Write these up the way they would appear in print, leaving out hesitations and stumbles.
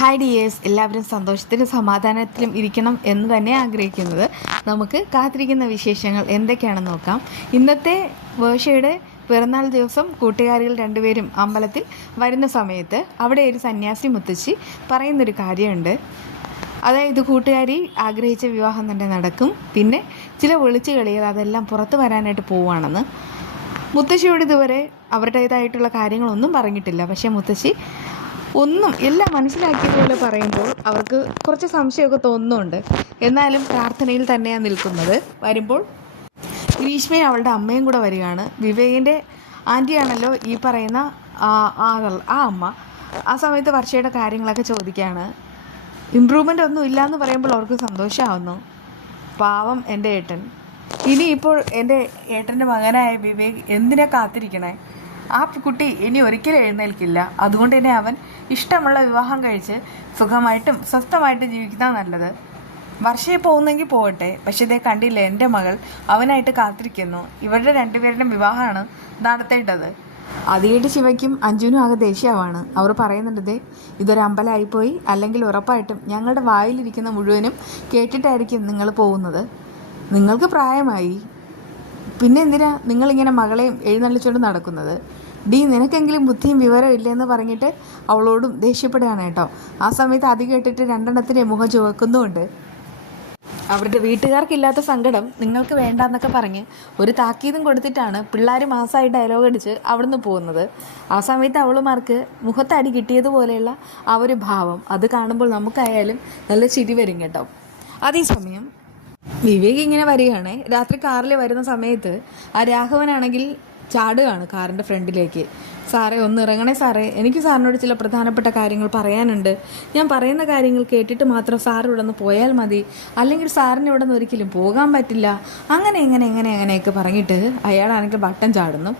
Hi dears, എല്ലാവരും സന്തോഷത്തിലും സമാധാനത്തിലും ഇരിക്കണം എന്ന് തന്നെ ആഗ്രഹിക്കുന്നത്. നമുക്ക് കാത്തിരിക്കുന്ന വിശേഷങ്ങൾ എന്തൊക്കെയാണെന്ന് നോക്കാം. ഇന്നത്തെ വേർഷയുടെ പിറന്നാൾ ദിവസം കൂട്ടുകാരികൾ രണ്ടുപേരും അമ്പലത്തിൽ വരുന്ന സമയത്ത് അവിടെ ഒരു സന്യാസി മുത്തശ്ശി പറയുന്നൊരു കാര്യമുണ്ട്. അതായത് കൂട്ടുകാരി ആഗ്രഹിച്ച വിവാഹം തന്നെ നടക്കും, പിന്നെ ചില വിളിച്ചു കളികൾ അതെല്ലാം പുറത്ത് വരാനായിട്ട് പോവുകയാണെന്ന്. മുത്തശ്ശിയോട് ഇതുവരെ അവരുടേതായിട്ടുള്ള കാര്യങ്ങളൊന്നും പറഞ്ഞിട്ടില്ല. പക്ഷേ മുത്തശ്ശി എല്ലാം മനസ്സിലാക്കിയതുപോലെ പറയുമ്പോൾ അവർക്ക് കുറച്ച് സംശയമൊക്കെ തോന്നുന്നുണ്ട്. എന്നാലും പ്രാർത്ഥനയിൽ തന്നെയാണ് നിൽക്കുന്നത്. വരുമ്പോൾ ഗ്രീഷ്മയും അവളുടെ അമ്മയും കൂടെ വരികയാണ്. വിവേകിൻ്റെ ആൻറ്റിയാണല്ലോ ഈ പറയുന്ന ആ അമ്മ. ആ സമയത്ത് വർഷയുടെ കാര്യങ്ങളൊക്കെ ചോദിക്കുകയാണ്. ഇമ്പ്രൂവ്മെൻ്റ് ഒന്നും ഇല്ലയെന്ന് പറയുമ്പോൾ അവർക്ക് സന്തോഷമാവുന്നു. പാവം എൻ്റെ ഏട്ടൻ, ഇനിയിപ്പോൾ എൻ്റെ ഏട്ടൻ്റെ മകനായ വിവേക് എന്തിനാ കാത്തിരിക്കണേ? ആ കുട്ടി ഇനി ഒരിക്കലും എഴുന്നേൽക്കില്ല. അതുകൊണ്ട് തന്നെ അവൻ ഇഷ്ടമുള്ള വിവാഹം കഴിച്ച് സുഖമായിട്ടും സ്വസ്ഥമായിട്ടും ജീവിക്കുന്നതാണ് നല്ലത്. വർഷയെ പോകുന്നെങ്കിൽ പോകട്ടെ. പക്ഷേ ഇതേ കണ്ടില്ലേ, എൻ്റെ മകൾ അവനായിട്ട് കാത്തിരിക്കുന്നു. ഇവരുടെ രണ്ടുപേരുടെയും വിവാഹമാണ് നടത്തേണ്ടത്. ആദ്യമായിട്ട് ശിവയ്ക്കും അഞ്ജുനും ആകെ ദേഷ്യമാണ്. അവർ പറയുന്നുണ്ട്, ഇതൊരു അമ്പലമായിപ്പോയി, അല്ലെങ്കിൽ ഉറപ്പായിട്ടും ഞങ്ങളുടെ വായിലിരിക്കുന്ന മുഴുവനും കേട്ടിട്ടായിരിക്കും നിങ്ങൾ പോകുന്നത്. നിങ്ങൾക്ക് പ്രായമായി, പിന്നെ എന്തിനാ നിങ്ങളിങ്ങനെ മകളെയും എഴുന്നള്ളിച്ചുകൊണ്ട് നടക്കുന്നത്? നിനക്കെങ്കിലും ബുദ്ധിയും വിവരവും ഇല്ലയെന്ന് പറഞ്ഞിട്ട് അവളോടും ദേഷ്യപ്പെടുകയാണ് കേട്ടോ. ആ സമയത്ത് അത് കേട്ടിട്ട് രണ്ടെണ്ണത്തിൻ്റെ മുഖം ചുവക്കുന്നുമുണ്ട്. അവരുടെ വീട്ടുകാർക്കില്ലാത്ത സങ്കടം നിങ്ങൾക്ക് വേണ്ടാന്നൊക്കെ പറഞ്ഞ് ഒരു താക്കീതും കൊടുത്തിട്ടാണ് പിള്ളേർ മാസമായി ഡയലോഗ് അടിച്ച് അവിടുന്ന് പോകുന്നത്. ആ സമയത്ത് അവളുമാർക്ക് മുഖത്തടി കിട്ടിയതുപോലെയുള്ള ആ ഒരു ഭാവം അത് കാണുമ്പോൾ നമുക്കായാലും നല്ല ചിരി വരും കേട്ടോ. അതേസമയം വിവേക് ഇങ്ങനെ വരികയാണ്. രാത്രി കാറിൽ വരുന്ന സമയത്ത് ആ രാഘവനാണെങ്കിൽ ചാടുകയാണ് കാറിൻ്റെ ഫ്രണ്ടിലേക്ക്. സാറേ, ഒന്ന് ഇറങ്ങണേ സാറേ, എനിക്ക് സാറിനോട് ചില പ്രധാനപ്പെട്ട കാര്യങ്ങൾ പറയാനുണ്ട്. ഞാൻ പറയുന്ന കാര്യങ്ങൾ കേട്ടിട്ട് മാത്രം സാർ ഇവിടെ നിന്ന് പോയാൽ മതി, അല്ലെങ്കിൽ സാറിന് ഇവിടെ നിന്ന് ഒരിക്കലും പോകാൻ പറ്റില്ല, അങ്ങനെയൊക്കെ പറഞ്ഞിട്ട് അയാളാണെങ്കിൽ വട്ടം ചാടുന്നു.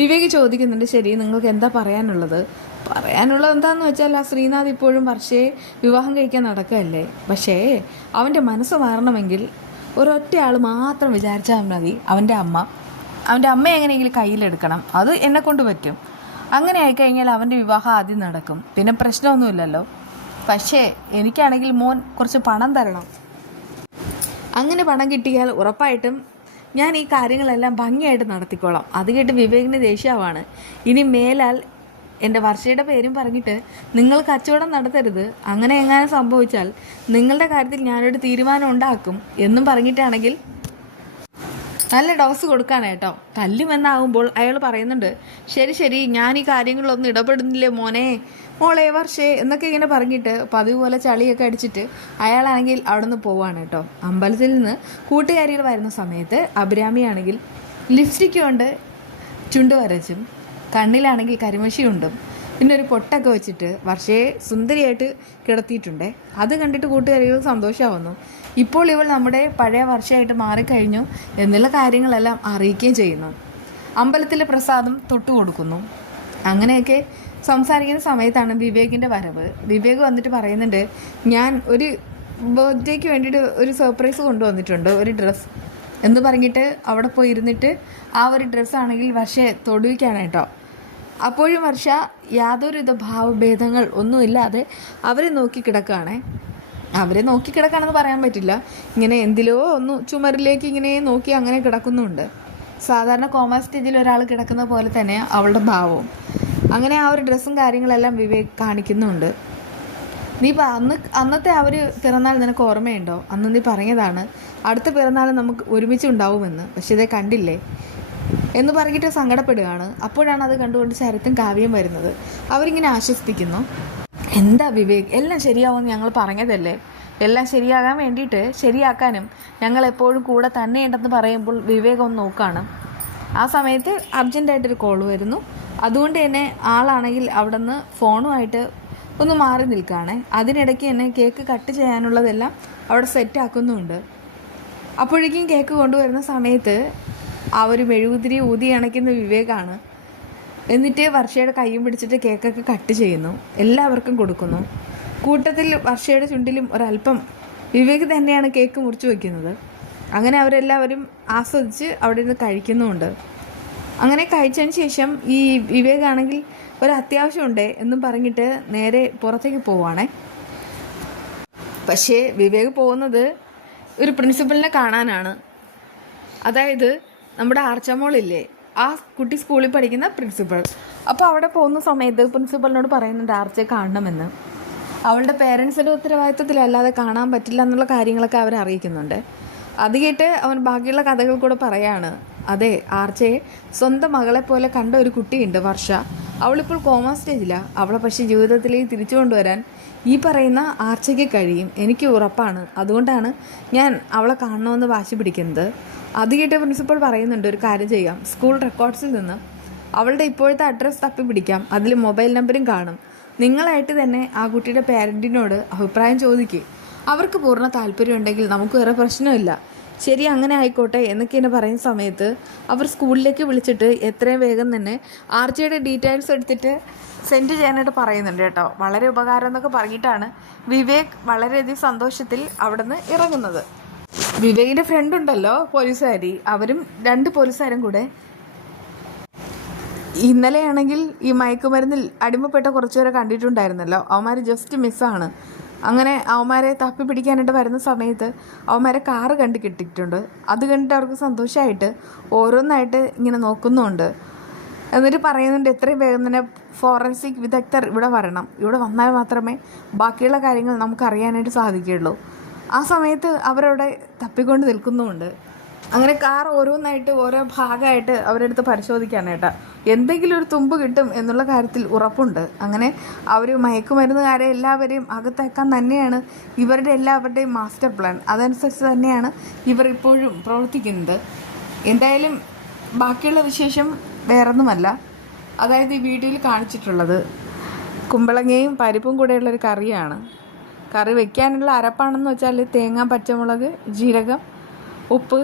വിവേക് ചോദിക്കുന്നുണ്ട്, ശരി, നിങ്ങൾക്ക് എന്താ പറയാനുള്ളത് എന്താണെന്ന് വെച്ചാൽ ആ ശ്രീനാഥ് ഇപ്പോഴും വർഷയെ വിവാഹം കഴിക്കാൻ നടക്കുകയല്ലേ. പക്ഷേ അവൻ്റെ മനസ്സ് മാറണമെങ്കിൽ ഒരൊറ്റ ആൾ മാത്രം വിചാരിച്ചാൽ മതി. അവൻ്റെ അമ്മ എങ്ങനെയെങ്കിലും കയ്യിലെടുക്കണം. അത് എന്നെ കൊണ്ട് പറ്റും. അങ്ങനെ ആയിക്കഴിഞ്ഞാൽ അവൻ്റെ വിവാഹം ആദ്യം നടക്കും, പിന്നെ പ്രശ്നമൊന്നുമില്ലല്ലോ. പക്ഷേ എനിക്കാണെങ്കിൽ മോൻ കുറച്ച് പണം തരണം. അങ്ങനെ പണം കിട്ടിയാൽ ഉറപ്പായിട്ടും ഞാൻ ഈ കാര്യങ്ങളെല്ലാം ഭംഗിയായിട്ട് നടത്തിക്കോളാം. അത് കേട്ട് വിവേകിന് ദേഷ്യമാണ്. ഇനി മേലാൽ എൻ്റെ വർഷയുടെ പേരും പറഞ്ഞിട്ട് നിങ്ങൾ കച്ചവടം നടത്തരുത്, അങ്ങനെ എങ്ങനെ സംഭവിച്ചാൽ നിങ്ങളുടെ കാര്യത്തിൽ ഞാനൊരു തീരുമാനം ഉണ്ടാക്കും എന്നും പറഞ്ഞിട്ടാണെങ്കിൽ നല്ല ഡോസ് കൊടുക്കാനായിട്ടോ. തല്ലുമെന്നാകുമ്പോൾ അയാൾ പറയുന്നുണ്ട്, ശരി, ഞാൻ ഈ കാര്യങ്ങളിലൊന്നും ഇടപെടുന്നില്ലേ മോളെ വർഷേ എന്നൊക്കെ ഇങ്ങനെ പറഞ്ഞിട്ട് പതിവ് പോലെ ചളിയൊക്കെ അടിച്ചിട്ട് അയാളാണെങ്കിൽ അവിടെ നിന്ന് പോവാണ് കേട്ടോ. അമ്പലത്തിൽ നിന്ന് കൂട്ടുകാരികൾ വരുന്ന സമയത്ത് അഭിരാമിയാണെങ്കിൽ ലിപ്സ്റ്റിക് കൊണ്ട് ചുണ്ട് വരച്ചും കണ്ണിലാണെങ്കിൽ കരിമഷിയുണ്ടും പിന്നെ ഒരു പൊട്ടൊക്കെ വെച്ചിട്ട് വർഷയെ സുന്ദരിയായിട്ട് കിടത്തിയിട്ടുണ്ട്. അത് കണ്ടിട്ട് കൂട്ടുകാരികൾ സന്തോഷമാവുന്നു. ഇപ്പോൾ ഇവൾ നമ്മുടെ പഴയ വർഷമായിട്ട് മാറിക്കഴിഞ്ഞു എന്നുള്ള കാര്യങ്ങളെല്ലാം അറിയിക്കുകയും ചെയ്യുന്നു. അമ്പലത്തിലെ പ്രസാദം തൊട്ടു കൊടുക്കുന്നു. അങ്ങനെയൊക്കെ സംസാരിക്കുന്ന സമയത്താണ് വിവേകിൻ്റെ വരവ്. വിവേക് വന്നിട്ട് പറയുന്നുണ്ട്, ഞാൻ ഒരു ബർത്ത്ഡേക്ക് വേണ്ടിയിട്ട് ഒരു സർപ്രൈസ് കൊണ്ടുവന്നിട്ടുണ്ട്, ഒരു ഡ്രസ്സ് എന്ന് പറഞ്ഞിട്ട് അവിടെ പോയി ഇരുന്നിട്ട് ആ ഒരു ഡ്രസ്സാണെങ്കിൽ വർഷയെ തൊടുവിക്കാണ് കേട്ടോ. അപ്പോഴും വർഷ യാതൊരുവിധ ഭാവഭേദങ്ങൾ ഒന്നുമില്ലാതെ അവരെ നോക്കിക്കിടക്കുകയാണെന്ന് പറയാൻ പറ്റില്ല. ഇങ്ങനെ എന്തിലോ ഒന്ന് ചുമരിലേക്ക് ഇങ്ങനെ നോക്കി അങ്ങനെ കിടക്കുന്നുണ്ട്. സാധാരണ കോമ സ്റ്റേജിൽ ഒരാൾ കിടക്കുന്ന പോലെ തന്നെ അവളുടെ ഭാവവും. അങ്ങനെ ആ ഒരു ഡ്രസ്സും കാര്യങ്ങളെല്ലാം വിവേക് കാണിക്കുന്നുണ്ട്. നീ അന്നത്തെ ആ ഒരു പിറന്നാൾ നിനക്ക് ഓർമ്മയുണ്ടോ? അന്ന് നീ പറഞ്ഞതാണ് അടുത്ത പിറന്നാൾ നമുക്ക് ഒരുമിച്ച് ഉണ്ടാവുമെന്ന്. പക്ഷേ ഇതേ കണ്ടില്ലേ എന്ന് പറഞ്ഞിട്ട് സങ്കടപ്പെടുകയാണ്. അപ്പോഴാണ് അത് കണ്ടുകൊണ്ട് ശരത്തും കാവ്യം വരുന്നത്. അവരിങ്ങനെ ആശ്വസിപ്പിക്കുന്നു. എന്താ വിവേക്, എല്ലാം ശരിയാവുമെന്ന് ഞങ്ങൾ പറഞ്ഞതല്ലേ. എല്ലാം ശരിയാകാൻ വേണ്ടിയിട്ട് ശരിയാക്കാനും ഞങ്ങൾ എപ്പോഴും കൂടെ തന്നെ ഉണ്ടെന്ന് പറയുമ്പോൾ വിവേക് ഒന്ന് നോക്കുകയാണ്. ആ സമയത്ത് അർജൻറ്റായിട്ടൊരു കോൾ വരുന്നു. അതുകൊണ്ട് തന്നെ ആളാണെങ്കിൽ അവിടെ നിന്ന് ഫോണുമായിട്ട് ഒന്ന് മാറി നിൽക്കുകയാണ്. അതിനിടയ്ക്ക് തന്നെ കേക്ക് കട്ട് ചെയ്യാനുള്ളതെല്ലാം അവിടെ സെറ്റാക്കുന്നുമുണ്ട്. അപ്പോഴേക്കും കേക്ക് കൊണ്ടുവരുന്ന സമയത്ത് ആ ഒരു മെഴുകുതിരി ഊതി അണയ്ക്കുന്ന വിവേകാണ്. എന്നിട്ട് വർഷയുടെ കൈയും പിടിച്ചിട്ട് കേക്കൊക്കെ കട്ട് ചെയ്യുന്നു, എല്ലാവർക്കും കൊടുക്കുന്നു. കൂട്ടത്തിൽ വർഷയുടെ ചുണ്ടിലും ഒരല്പം വിവേക് തന്നെയാണ് കേക്ക് മുറിച്ച് വയ്ക്കുന്നത്. അങ്ങനെ അവരെല്ലാവരും ആസ്വദിച്ച് അവിടെ നിന്ന് കഴിക്കുന്നുമുണ്ട്. അങ്ങനെ കഴിച്ചതിന് ശേഷം ഈ വിവേകാണെങ്കിൽ ഒരു അത്യാവശ്യമുണ്ട് എന്നും പറഞ്ഞിട്ട് നേരെ പുറത്തേക്ക് പോവാണേ. പക്ഷേ വിവേക് പോകുന്നത് ഒരു പ്രിൻസിപ്പലിനെ കാണാനാണ്. അതായത് നമ്മുടെ ആർച്ചമോളില്ലേ, ആ കുട്ടി സ്കൂളിൽ പഠിക്കുന്ന പ്രിൻസിപ്പൾ. അപ്പോൾ അവിടെ പോകുന്ന സമയത്ത് പ്രിൻസിപ്പലിനോട് പറയുന്നുണ്ട് ആർച്ചയെ കാണണമെന്ന്. അവളുടെ പേരൻസിൻ്റെ ഉത്തരവാദിത്വത്തിലല്ലാതെ കാണാൻ പറ്റില്ല എന്നുള്ള കാര്യങ്ങളൊക്കെ അവരെ അറിയിക്കുന്നുണ്ട്. അത് കേട്ട് അവൻ ബാക്കിയുള്ള കഥകൾ കൂടെ പറയാണ്. അതെ, ആർച്ചയെ സ്വന്തം മകളെ പോലെ കണ്ട ഒരു കുട്ടിയുണ്ട്, വർഷ. അവളിപ്പോൾ കോമാ സ്റ്റേജിലാണ്. അവളെ പക്ഷേ ജീവിതത്തിലേക്ക് തിരിച്ചു കൊണ്ടുവരാൻ ഈ പറയുന്ന ആർച്ചയ്ക്ക് കഴിയും, എനിക്ക് ഉറപ്പാണ്. അതുകൊണ്ടാണ് ഞാൻ അവളെ കാണണമെന്ന് വാശി പിടിക്കുന്നത്. അത് കേട്ട് പ്രിൻസിപ്പൾ പറയുന്നുണ്ട്, ഒരു കാര്യം ചെയ്യാം, സ്കൂൾ റെക്കോർഡ്സിൽ നിന്ന് അവളുടെ ഇപ്പോഴത്തെ അഡ്രസ്സ് തപ്പി പിടിക്കാം, അതിൽ മൊബൈൽ നമ്പറും കാണും. നിങ്ങളായിട്ട് തന്നെ ആ കുട്ടിയുടെ പേരൻറ്റിനോട് അഭിപ്രായം ചോദിക്കുക. അവർക്ക് പൂർണ്ണ താല്പര്യം ഉണ്ടെങ്കിൽ നമുക്ക് വേറെ പ്രശ്നമില്ല. ശരി, അങ്ങനെ ആയിക്കോട്ടെ എന്നൊക്കെ എന്നെ പറയുന്ന സമയത്ത് അവർ സ്കൂളിലേക്ക് വിളിച്ചിട്ട് എത്രയും വേഗം തന്നെ ആർച്ചയുടെ ഡീറ്റെയിൽസ് എടുത്തിട്ട് സെൻഡ് ചെയ്യാനായിട്ട് പറയുന്നുണ്ട് കേട്ടോ. വളരെ ഉപകാരം എന്നൊക്കെ പറഞ്ഞിട്ടാണ് വിവേക് വളരെയധികം സന്തോഷത്തിൽ അവിടെ നിന്ന് ഇറങ്ങുന്നത്. വിവേകിൻ്റെ ഫ്രണ്ട് ഉണ്ടല്ലോ പോലീസുകാരി, അവരും 2 പോലീസുകാരും കൂടെ ഇന്നലെയാണെങ്കിൽ ഈ മയക്കുമരുന്നിൽ അടിമപ്പെട്ട കുറച്ചുപേരെ കണ്ടിട്ടുണ്ടായിരുന്നല്ലോ. അവന്മാർ ജസ്റ്റ് മിസ്സാണ്. അങ്ങനെ അവന്മാരെ തപ്പി പിടിക്കാനായിട്ട് വരുന്ന സമയത്ത് അവന്മാരെ കാറ് കണ്ട് കിട്ടിയിട്ടുണ്ട്. അത് കണ്ടിട്ട് അവർക്ക് സന്തോഷമായിട്ട് ഓരോന്നായിട്ട് ഇങ്ങനെ നോക്കുന്നുണ്ട്. എന്നിട്ട് പറയുന്നുണ്ട് എത്രയും വേഗം തന്നെ ഫോറൻസിക് വിദഗ്ധർ ഇവിടെ വരണം, ഇവിടെ വന്നാൽ മാത്രമേ ബാക്കിയുള്ള കാര്യങ്ങൾ നമുക്ക് അറിയാനായിട്ട് സാധിക്കുകയുള്ളൂ. ആ സമയത്ത് അവരവിടെ തപ്പിക്കൊണ്ട് നിൽക്കുന്നുമുണ്ട്. അങ്ങനെ കാർ ഓരോന്നായിട്ട് ഓരോ ഭാഗമായിട്ട് അവരെടുത്ത് പരിശോധിക്കാനായിട്ട് എന്തെങ്കിലും ഒരു തുമ്പ് കിട്ടും എന്നുള്ള കാര്യത്തിൽ ഉറപ്പുണ്ട്. അങ്ങനെ അവർ മയക്കുമരുന്നുകാരെ എല്ലാവരെയും അകത്തേക്കാൻ തന്നെയാണ് ഇവരുടെ എല്ലാവരുടെയും മാസ്റ്റർ പ്ലാൻ. അതനുസരിച്ച് തന്നെയാണ് ഇവർ ഇപ്പോഴും പ്രവർത്തിക്കുന്നത്. എന്തായാലും ബാക്കിയുള്ള വിശേഷം വേറൊന്നുമല്ല. അതായത് ഈ വീഡിയോയിൽ കാണിച്ചിട്ടുള്ളത് കുമ്പളങ്ങയും പരിപ്പും കൂടെയുള്ളൊരു കറിയാണ്. കറി വയ്ക്കാനുള്ള അരപ്പാണെന്ന് വെച്ചാൽ തേങ്ങ, പച്ചമുളക്, ജീരകം, ഉപ്പ്,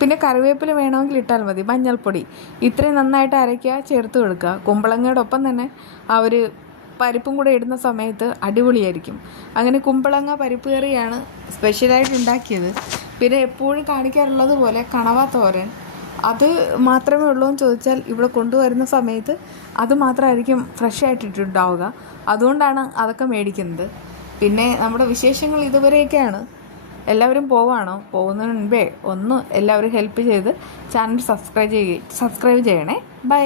പിന്നെ കറിവേപ്പില വേണമെങ്കിൽ ഇട്ടാൽ മതി, മഞ്ഞൾപ്പൊടി, ഇത്രയും നന്നായിട്ട് അരയ്ക്കുക, ചേർത്ത് കൊടുക്കുക. കുമ്പളങ്ങയോടൊപ്പം തന്നെ അവർ പരിപ്പും കൂടെ ഇടുന്ന സമയത്ത് അടിപൊളിയായിരിക്കും. അങ്ങനെ കുമ്പളങ്ങ പരിപ്പ് കറിയാണ് സ്പെഷ്യലായിട്ട് ഉണ്ടാക്കിയത്. പിന്നെ എപ്പോഴും കാണിക്കാറുള്ളത് പോലെ കണവ തോരൻ, അത് മാത്രമേ ഉള്ളൂ എന്ന് ചോദിച്ചാൽ ഇവിടെ കൊണ്ടുവരുന്ന സമയത്ത് അത് മാത്രമായിരിക്കും ഫ്രഷ് ആയിട്ടിട്ടുണ്ടാവുക. അതുകൊണ്ടാണ് അതൊക്കെ മേടിക്കുന്നത്. പിന്നെ നമ്മുടെ വിശേഷങ്ങൾ ഇതുവരെയൊക്കെയാണ്. എല്ലാവരും പോവാണോ? പോകുന്നതിന് മുൻപേ ഒന്ന് എല്ലാവരും ഹെൽപ്പ് ചെയ്ത് ചാനൽ സബ്സ്ക്രൈബ് ചെയ്യണേ. ബൈ.